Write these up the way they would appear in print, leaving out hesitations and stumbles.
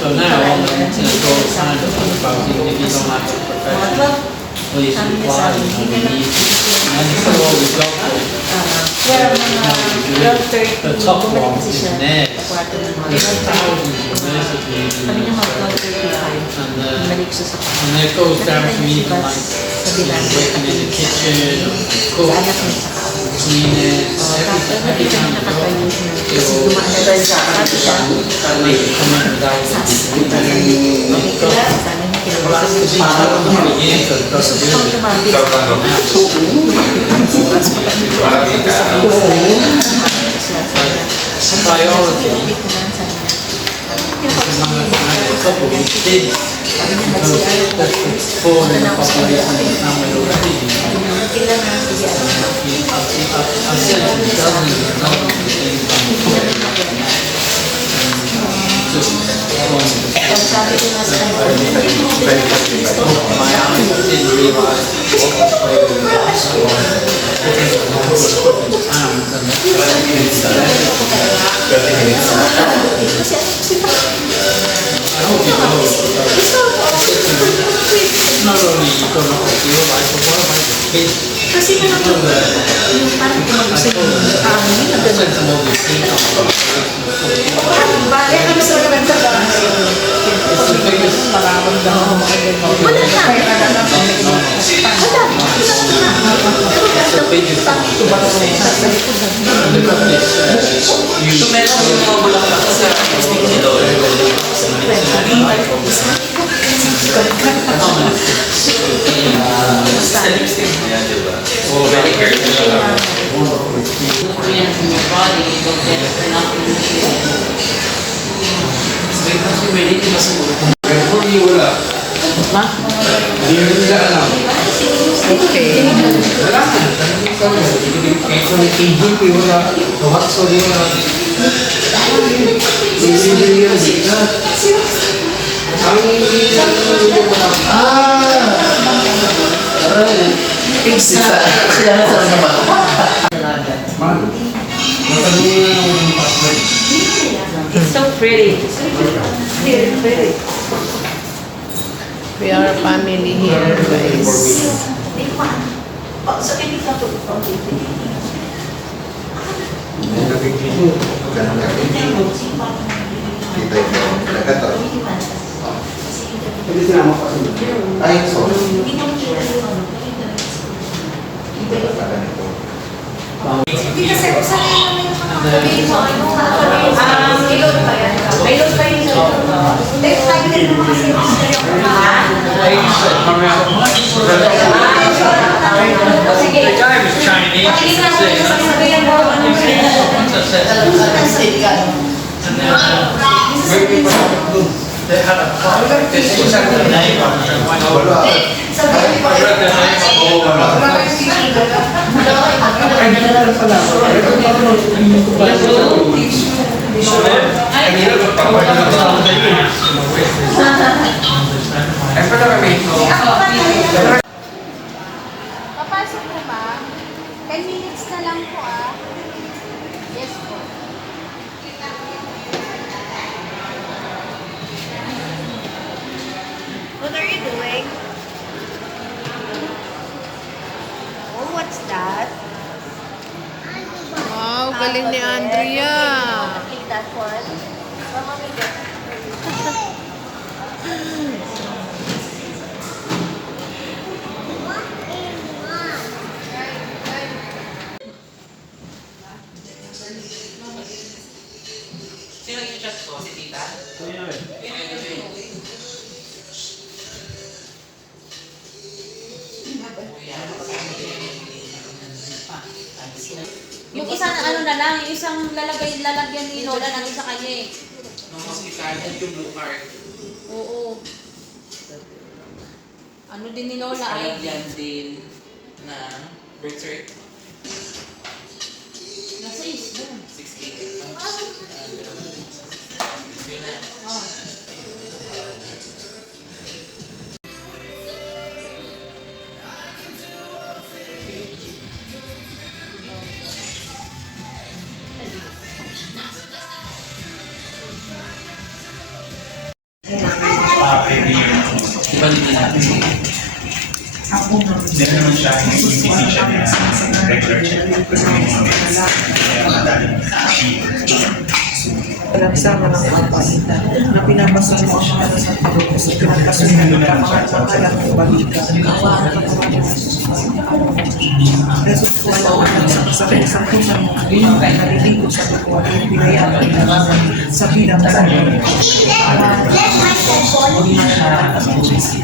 So now, on the internet all the time about if you don't have a professional police reply, you need, and it's always go for it. The top one is NES. There's thousands of recipes and it goes down to even like working in the kitchen, cook, clean it, every time you go. Priority couple with kids because that's the fall in the population of the family already. I've said dozens and dozens of things on the phone. Just my eyes didn't realise what was going I hope you know not only you don't know what you like, but what about the kids? Kasi naman yung parang pinag-usay yung I sent them all these things on bakit ano sa mga nagsasabi? It's the biggest Wala na. It's the biggest Look at this huge So pretty. Pretty. We are a family here, guys. So hindi ka po Ay, sorry. Hindi kasi kung saan namin yung ilod pa yan. May ilod pa yun. Dahil tayo din naman kasi yung sige. The guy was Chinese. They had a plaque like this, which had the name on it, and went over. I read the name Papasok po ba? 10 minutes na lang po ah. Yes po. What are you doing? Oh, what's that? Wow, galing ni Andrea. Take that one. Mama, may get it. Sino yung chat ko? Si Tita? Kuya eh. Yung isa na ano na lang, yung isang lalagyan ni Lola natin sa kanya eh. Nung hospital at yung blue card. Oo. Ano din ni Lola ay Kalagyan din na birth cert. nasa is, doon. 6K. Yun na. Oh. Ibalik din natin. Hindi naman siya yung physician na regular check-up kasi may mga madaling Pinagsama ng kapalitan na pinapasok mo siya sa pagod sa pinagkasunod ng pamahalang ng balikan. Resulta ko alam sa isang kusang mga naliligo sa tuwa at pinayaman sa bilang sa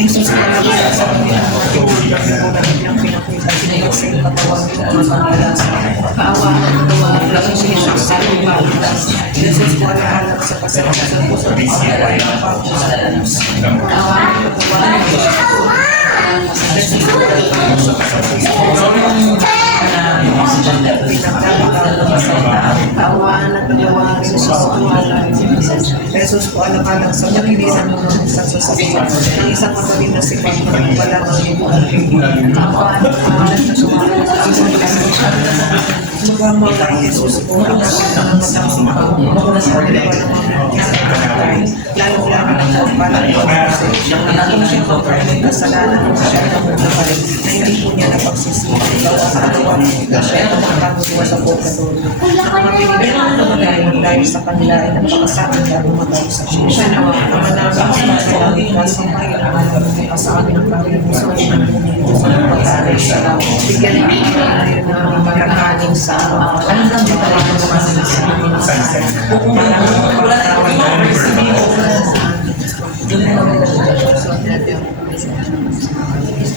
ay susunod na sa ng pinakita siya sa katawan ng mga pangalasan. Kaawa ng tuwa at siya sa Jesus ko alam sa pasalamat ko sa pagkakas ng pagkakas. Awan ng katawan Jesus ko alam sa pagkilisan mo ng isang sasabihin ng isang magaling na sifat na wala ng ibuhan. Awan ng sumalang sa isang lugar mo lang Jesus ko ang matang lalo-lalo ng pagpalang kung siya po ay kasalanan ng siya na hindi po niya napagsisihan gawa sa katawan siya na nakakaguwa sa pagkatulog ang mapinigyan ng magaling dahil sa kanila ay napakasama niya lumatay sa siya na ang manabang sa masalang kasamay ang alam sa amin ang pagkakas sa pagkakas sa bigyan ng ngayon ng magkakaling sa ano lang dito lang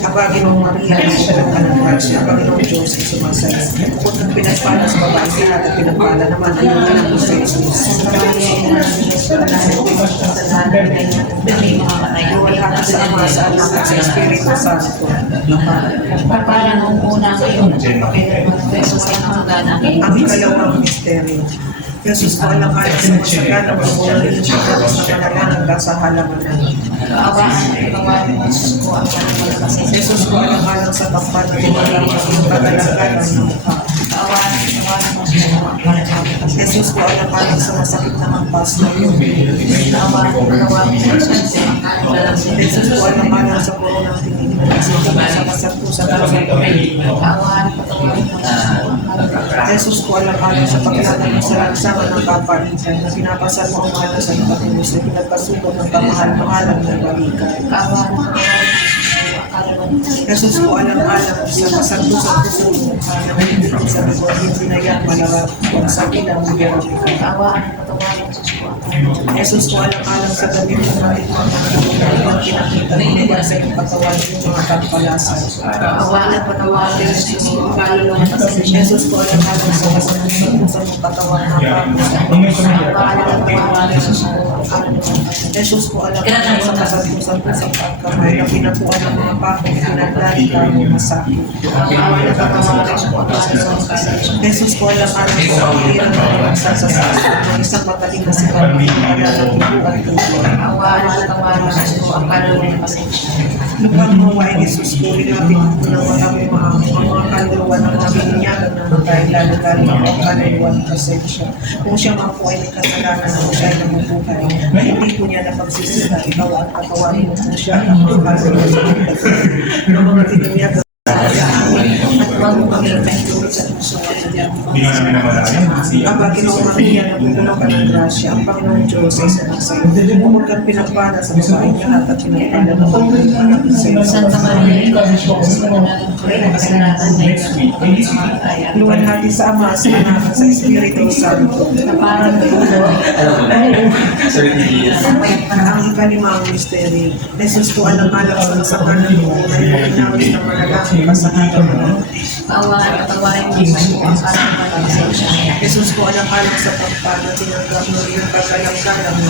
Abagin ng Maria na siya ng anak siya, abagin ng Diyos ay sumasaya. Kung ang pinagpala sa babae siya at pinagpala naman ay yung anak ko sa Jesus. Wala ka sa Ama, sa Anak at sa Espiritu Santo. Parang ang una ngayon. Ang ikalawang misteryo. Jesus ko alam ka sa masagana ng pagbulit siya sa panalanan ka sa halaman na. Jesus ko alam ka sa takpan ng mga pagkalanggan ng mukha. Jesus ko alam ka sa masakit na hampas na iyong Jesus ko alam ka sa puro ng tinignan sa kasatusan ng Jesus ko alam ka sa pagkakalang sa lansangan ng kapalitan na pinapasan mo ang mahal sa ikatulos na pinagpasubok ng kamahal-mahalang ng balikan. Jesus ko alam-alam sa kasantusan puso mo na hindi sa likod hindi na yan malawag kung sa bilang bigyan ng Jesus ko alam-alam sa gabi ng mga ang pinakita ng iba sa iyong katawan yung mga kapalasan. Awalan patawarin Jesus ko kalulungan Jesus ko alam-alam sa kasantusan puso mong katawan na Jesus ko alam-alam sa kasantusan puso pagkamay na pinapuan ng mga pakong pinagdali ka mo masakit. Jesus ko alam sa pagkirang ng magsasasakit ng isang mataling na sikat ng pagkakalang tubuan. Lupang mawain Jesus ko, rinapin ko ng mga kaluluwa ng nabininyagan ng mga lalo-lalo ng mga kaluluwa ng pasensya. Kung siya mga po ay may kasalanan na siya ay nabubuhay, na hindi ko niya napagsisihan, ikaw at katawanin mo kung siya ang mga kaluluwa ng mga bininyagan. At Huwag mo kami nagtahintulot sa puso at sa diyan mo. Hindi nga namin namalayan. Aba, Ginoong Maria, napupuno ka ng grasya, ang Panginoong Diyos ay sumasayo. Bumod kang pinagpala sa babaeng lahat at pinagpala ng Panginoon sa iyo. Santa Maria, ikaw ang Diyos, manalangin ko rin ang kasalanan na ikaw. Luwalhati sa Ama, sa Anak, at sa Espiritu Santo. Na parang Ang ikalimang misteri, Jesus po alang-alang sa nasakanan mo, na inawis ng malaking kasalanan mo. kaawaan at tawarin mo sa iyo ang parang pag-isensya. Jesus po alang-alang sa pagpag na tinanggap mo rin ang pagkalang-kalang mo.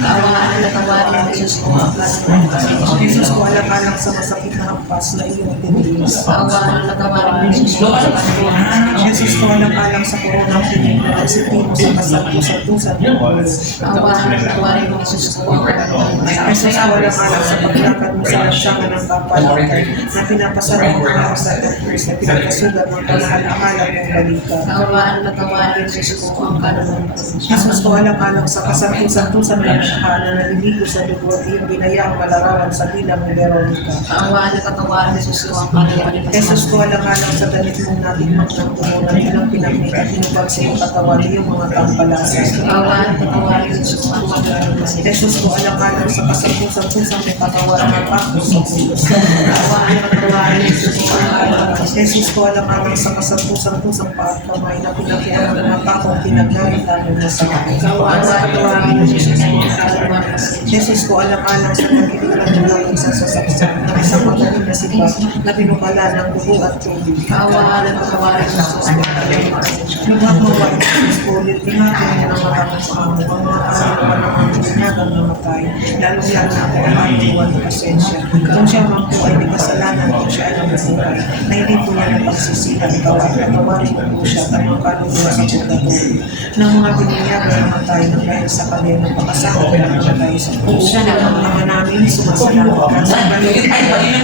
Kaawaan at tawarin mo Jesus ko ang parang pag-isensya. Jesus po alang-alang sa masakit na hampas na iyong tinilis. Kaawaan at tawarin mo Jesus ko ang parang pag-isensya. Jesus po alang-alang sa koronang pinig na nagsipin mo sa kasapusan-tusan ng ulo. Kaawaan at tawarin mo Jesus ko ang parang pag-isensya. Jesus po alang-alang sa paglakad mo sa lansangan ng kapalakad na pinapasara mo ang sa Christ na pinagkasugat ng panahalang-alang ng balita. Kaawaan at tawarin mo Jesus ko ang parang pag-isensya. Jesus po alang-alang sa kasapusan-tusan ng lakha na naliligo sa dugo at iyong binayaang malarawan sa bilang ni Veronica. Kaawaan at tawarin mo Jesus ko ang parang pag-isensya. Jesus po alang-alang sa damit mong natikmak ng tumunan ilang pinagmit at hinubag sa iyong katawan iyong mga tampalasan. Kaawaan at tawarin mo Jesus ko ang parang pag-isensya. Jesus po alang-alang sa kasapusan-tusan ng katawan ng Panginoon sa pulos. Kaawaan at tawarin mo Jesus ko ang parang pag-isensya. Jesus po alang-alang sa kasapusan-tusan pa at kamay na pinakihan ng mga takong pinagdaritan ng masakit. Kaawaan at tawarin mo Jesus ko ang parang pag-isensya. Jesus po alang-alang sa nagkilitan ng lalong sa sasaksak ng isang magaling na sipa na binukala ng dugo at tubig. Kaawaan at tawarin mo Jesus ko ang parang pag-isensya. Nagmamawa ang Jesus po ulit ingatan niya ng mga kasamu ang mga kasaluan ng mga binyagang namatay, lalong-lalo na po ang matuwan ng pasensya. Kung siya man po ay may kasalanan, kung siya ay nabubuhay, na hindi po niya napagsisihan, ikaw at natawarin mo po siya at mga kaluluwa sa pagkatuloy ng mga binyagang namatay ng dahil sa kanila ng pakasama ng namatay sa puso. Ang mga namin sumasalamat ka sa kanila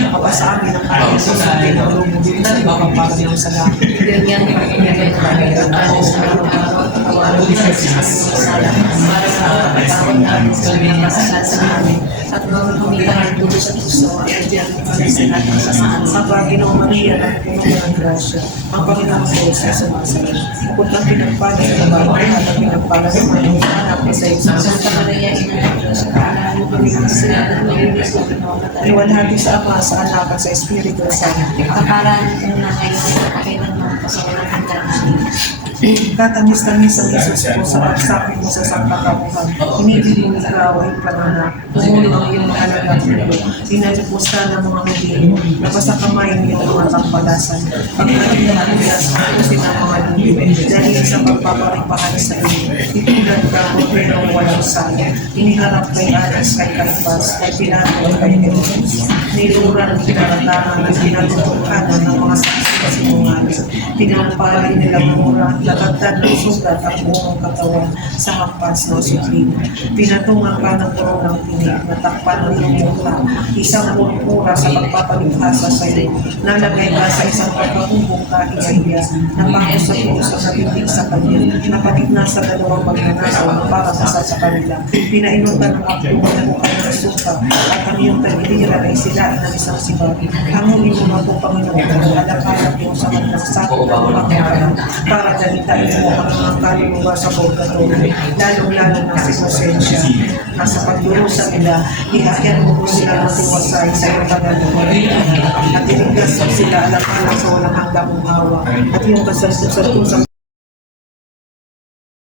makapasa amin ang kanyang sasabi ng lubog din sa ipapapagod ng salamat. Ganyan ang pagkakagay ng pagkakagay sa araw-araw at tawarin mo sa kasala para sa pagkakawin namin sa mga kasalanan sa amin at gawin humilang ang dulo sa puso at agyan ang pagkakasalat ng sasaan. Sa Panginoong Maria ng puno ng grasya, ang Panginoong Diyos ay sumasalit. Bukod ng pinagpala sa babae at ang pinagpala sa mga anak na sa isang Santa Maria, Ina ng Diyos, at kailangan mo kami ng sila at nalilis na pinawamatay. Iwalhati sa Ama, sa Anak at sa Espiritu Santo. Kaparan ko na ngayon at kailanman sa walang hanggan. Katamis-tamis ang Jesus po sa pagsapit mo sa sangkakabuhan. Inibig mo ikaw ay panganak. Tumulo ang iyong mahalagang ulo. Inalipos ka ng mga hubing. Nabasa kamay niyo ang mga tampalasan. Pagkaling ng hanggas, pusin ang mga lubi. Dahil sa pagpaparipahan sa iyo. Itulad ka mo pero walang saya. Iniharap kay Anas, kay Caiphas, kay Pilato, kay Jesus. Niluran ang pinaratangan at pinatutuhanan ng mga saksi sa sinungaling. Pinampalay nilang mura at latagtad ng sugat ang buong katawan sa hampas ng suklina. Pinatungan ka ng koronang tinig, natakpan ng iyong mukha, isang purpura sa pagpapaligtasa sa iyo. Nalagay ka sa isang pagkakubong kahiya, napangko sa puso sa bibig sa kanya, napagitna sa dalawang magnanakaw para masa sa kanila. Pinainom ka ng apong na mukha ng suka at ang iyong tagiliran ay sila ng isang sibabi. Hangulin mo na po, Panginoon, ang alakalat mo sa kanilang sakit na lumakaran para dalitain mo ang mga kaluluwa sa pagkatuloy, lalong-lalo na si Kosensya. Nasa pagdurusa nila, ihakyan mo po sila ng tiwasay sa iyong pagkatuloy at inigas mo sila alam-alam sa walang hanggang umawa at iyong kasastusan sa